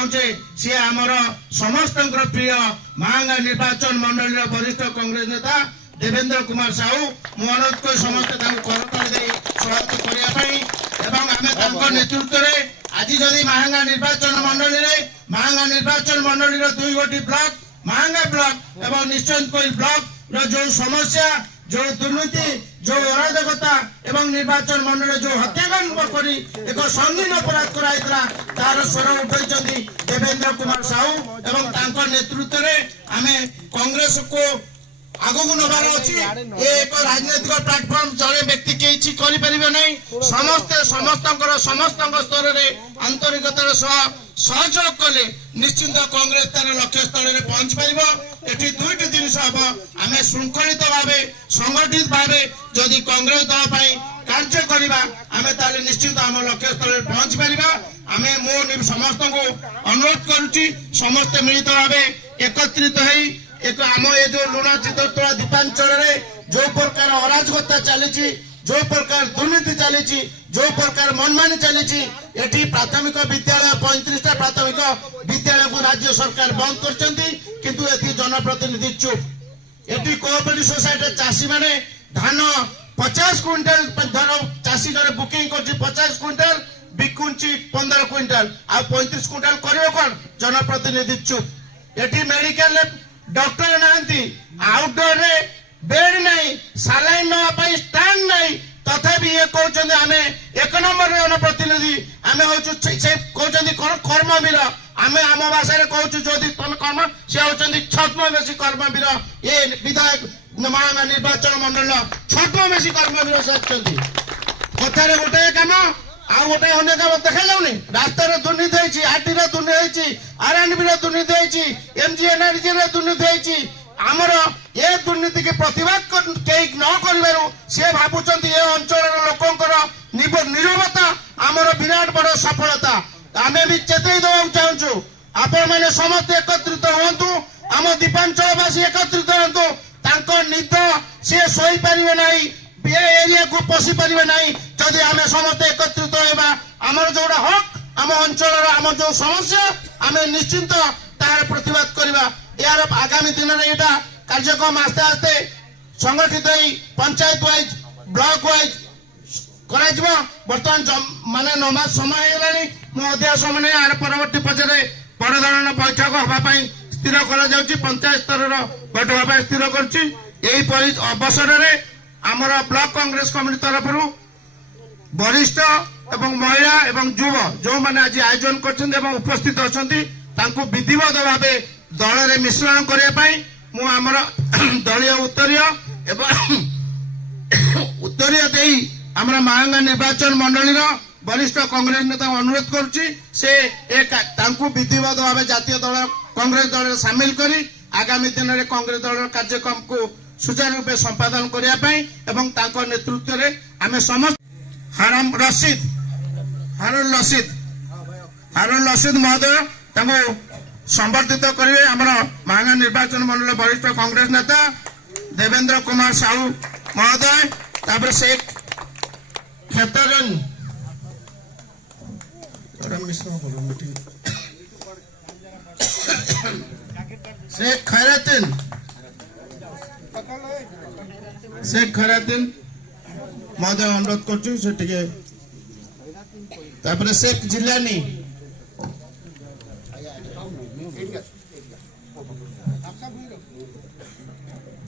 चाहूचे सी आमर समस्त प्रिय महांगा निर्वाचन मंडल वरिष्ठ कांग्रेस नेता देवेंद्र कुमार साहू मु अनुरोध कर समस्त करताली सहायता करने नेतृत्व में आज जदि महांगा निर्वाचन मंडल दुई गोटी ब्लॉक महांगा ब्लॉक एवं निश्चयकोइल ब्लॉक जो समस्या जो दुर्नीति जो अराजकता एवं निर्वाचन मंडल जो हत्याकांड करी एक संगीन अपराध कराइला तार स्वर उठाई देवेंद्र कुमार साहू एवं तांको नेतृत्व में आमे कांग्रेस को आगो को नबार अच्छी एक राजनैतिक प्लाटफॉर्म जड़े व्यक्ति किसी समस्त स्तर में आंतरिकतार सहयोग कले निश्चिंत कांग्रेस तार लक्ष्य स्थल में पहुंच पार। एटी दुईट जिन हम आम श्रृंखलित भाव संगठित भाव जदि कांग्रेस दल कार्य करवा आम ताले निश्चिंत आम लक्ष्य स्थल में पहुंच पार। आम मो समस्त को अनुरोध करुच्ची समस्ते मिलित भाव एकत्रित एक आम ये जो लुणा चितरतोला दीपांचल जो प्रकार अराजकता चली जो प्रकार दुर्नीति चली जो प्रकार मनमानी चली एटी प्राथमिक विद्यालय 35टा प्राथमिक विद्यालय को राज्य सरकार बंद कर जनप्रतिनिधि चुप। एटी कोऑपरेटिव सोसाइटी चाषी माने धान 50 क्विंटाल धर चाषी जरे बुकिंग कर 50 क्विंटाल बिकुची 15 क्विंटाल आ 35 क्विंटाल करियो कोन जनप्रतिनिधि चुप। एटी मेडिकल डॉक्टर नांती आउटडोर रे बेड नहीं सालाइन नवा स्टैंड नहीं तथापि ये कहते आम एक नंबर जनप्रतिनिधि आम कहते कर्मवीर आम आम भाषा कहूँ जदि तुम कर्म सी हूँ छद्मवेशी कर्मवीर ये विधायक महांगा निर्वाचन मंडल छद्मवेशी कर्मवीर से कथार गोटे कम आ गोटे अन्य कम देखा जाऊनी रास्तार दुर्नीति आरटी दुर्नीति आरएनबी दुर्नीति एमजीएनआरजी दुर्नीति आमर ये दुर्नीति की प्रतिवाद कई न कर सी भावुं ये अंचल लोकंर निरवता आमर विराट बड़ सफलता आम भी चेतई देवा चाहूँ आपण मैंने समस्त एकत्रित हूँ आम दीपांचलवासी एकत्रित हूँ निद सी शोई पारे ना एरिया को पशि पारे ना जदि आम समस्त एकत्रित होगा आमर जो हक आम अंचल आम जो समस्या आम निश्चिंत तार प्रतिवाद करवा यार आगामी दिन में यहाँ कार्यक्रम आस्ते आस्ते संगठित पंचायत वाइज ब्लॉक वाइज करा बर्तमान माने नमाज समय है समय यार परवर्ती पर्याय बड़ धरण बैठक हाँपाई स्थिर कर पंचायत स्तर बैठक हाँपाई स्थिर कर अवसर में आमर ब्लॉक कांग्रेस कमिटी तरफ वरिष्ठ एवं महिला एवं युव जो मैंने आज आयोजन कर उपस्थित अच्छा विधिवत भाव दल में मिश्रण करने आमर दलीय उत्तरीय उत्तरीय दे आमर महांगा निर्वाचन मंडल वरिष्ठ कांग्रेस नेता अनुरोध करुच्ची से विधिवत भाव जातीय दल कांग्रेस दल सामिल करी आगामी दिन में कांग्रेस दल कार्यक्रम को सुचारू रूपे संपादन करने नेतृत्व में आम समस्त हारुल रशीद महोदय संबर्धित करेंगे आम महांगा निर्वाचन मंडल वरिष्ठ कांग्रेस नेता देवेंद्र कुमार साहू महोदय तापर शेख खेतरन शेख खैरातीन महोदय अनुरोध कर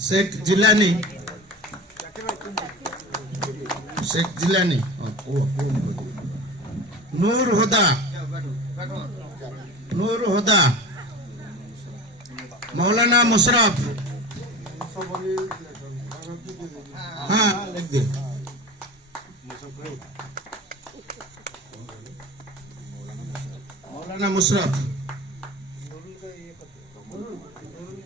शेख जिलानी नूर हुदा मौलाना मुशरफ हाँ लिख दे मौलाना मुशरफ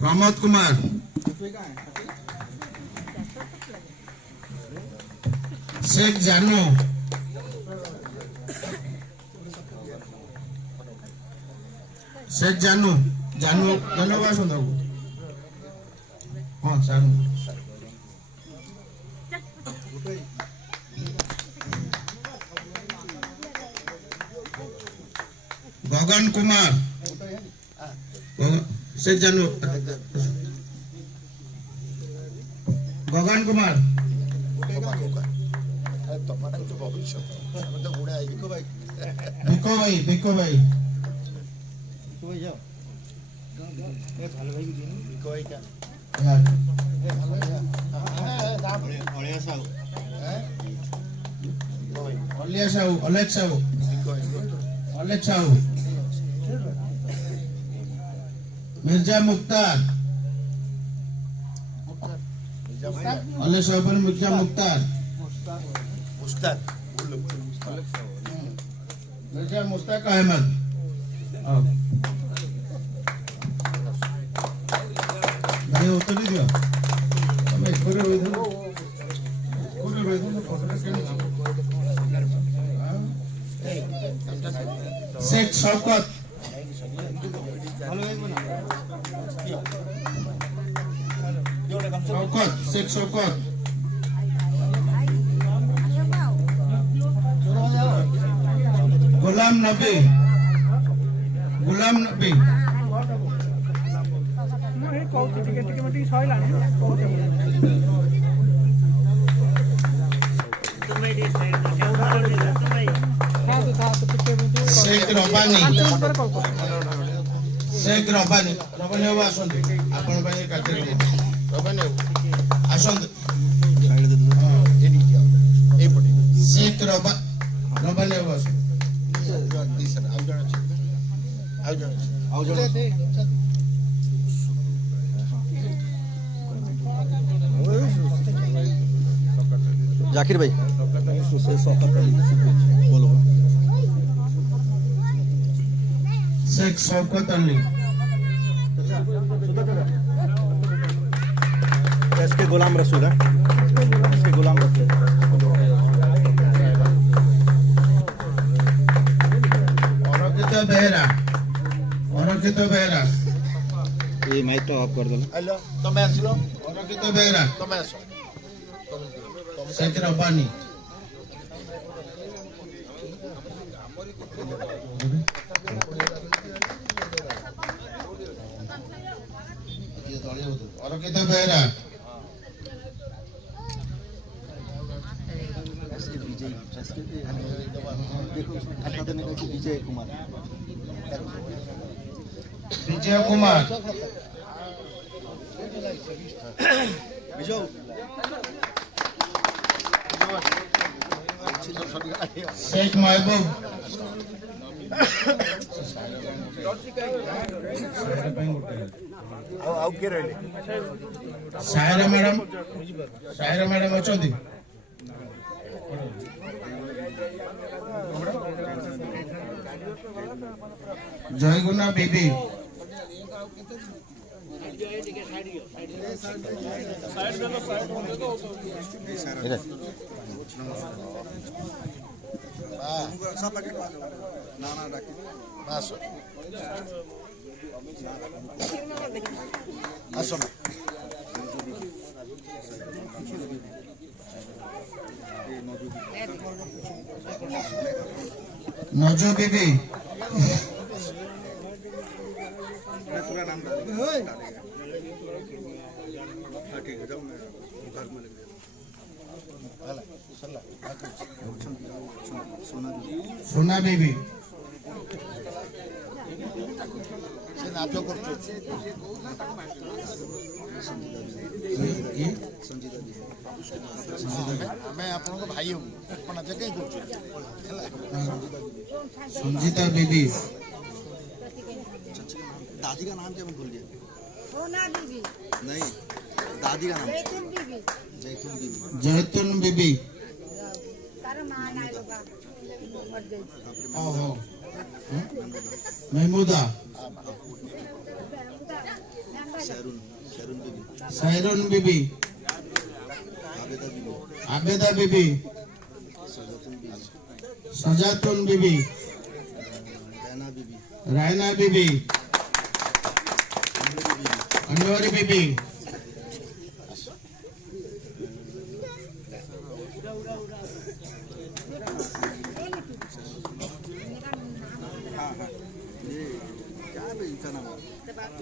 प्रमोद कुमार शेख जानू हाँ जानू गगन कुमार से जानू गगन कुमार भिको भाई अलेक्स साहू मिर्जा मुख्तार मिर्जा मुख्तार मिर्जा मुश्ताक अहमद भाई उत्तर दियो मैं पूरे शेख शौकत शेख शौकत गुलाम नबी शेख रबानी बाबू आसନ୍ତୁ ଆପଣ ପାଇଁ କାର୍ଯ୍ୟକ୍ରମ ରବାନୀ ବାबू ଆସନ୍ତୁ शेख रबानी बाबू ଆସନ୍ତୁ जाकिर भाई बोलो शेख शौकत अली इसके गुलाम रसूल है इसके गुलाम रसूल अरक्षित बेहरा ये माइक तो ऑफ कर दो हेलो तमे आसिलो अरक्षित बेहरा तमे आसो शेख रबानी अरक्षित बेहरा विजय कुमार शेख महबूब सायरा मैडम अछंती जयगुना बीबी नजो बीबी सोना बीबी भाई संजीता बीबी दादी का नाम क्या मैं भूल गया सोना बीबी नहीं दादी का नाम जैतून बीबी महमूदा सायरुन बीबी आबेदा बीबी सजातुन बीबी रायना बीबी अनवरी बीबी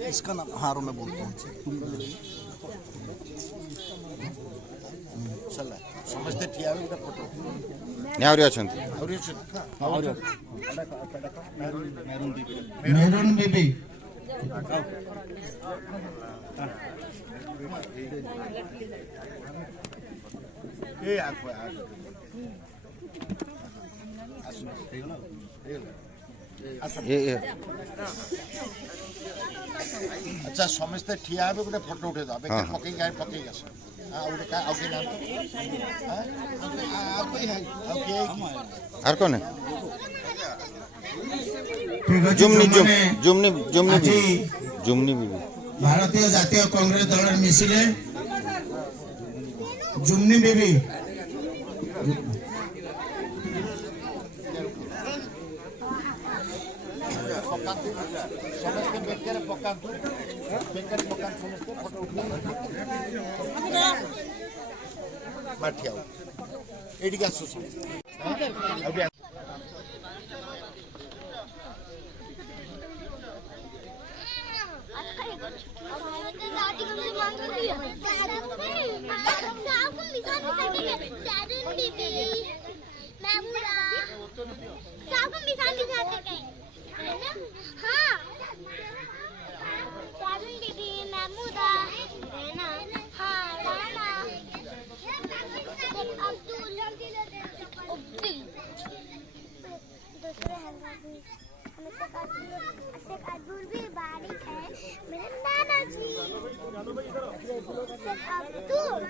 इसका नाम हाँ मैं बोलता हूँ चल समझते ठिया हुए फोटो ଆହୁରି ଅଛନ୍ତି मेहरून बीबी अच्छा समझते ठिया हुए गोटे फोटो उठे दो पकई पकई आस আর কোন ঠিক আছে জুমনি ଯୋଉମାନେ জুমনি জুমনি ଆଜି জুমনি বিবি ଭାରତୀୟ ଜାତୀୟ କଂଗ୍ରେସ ଦଳରେ ମିଶିଲେ ଜୁମନି ବିବି समझते बेकर पकातु बेकर पकान समझते फोटो उठे मैं ठिया एडी का सुस अब्दुल भी बारिक है मेरे नाना जी अब्दुल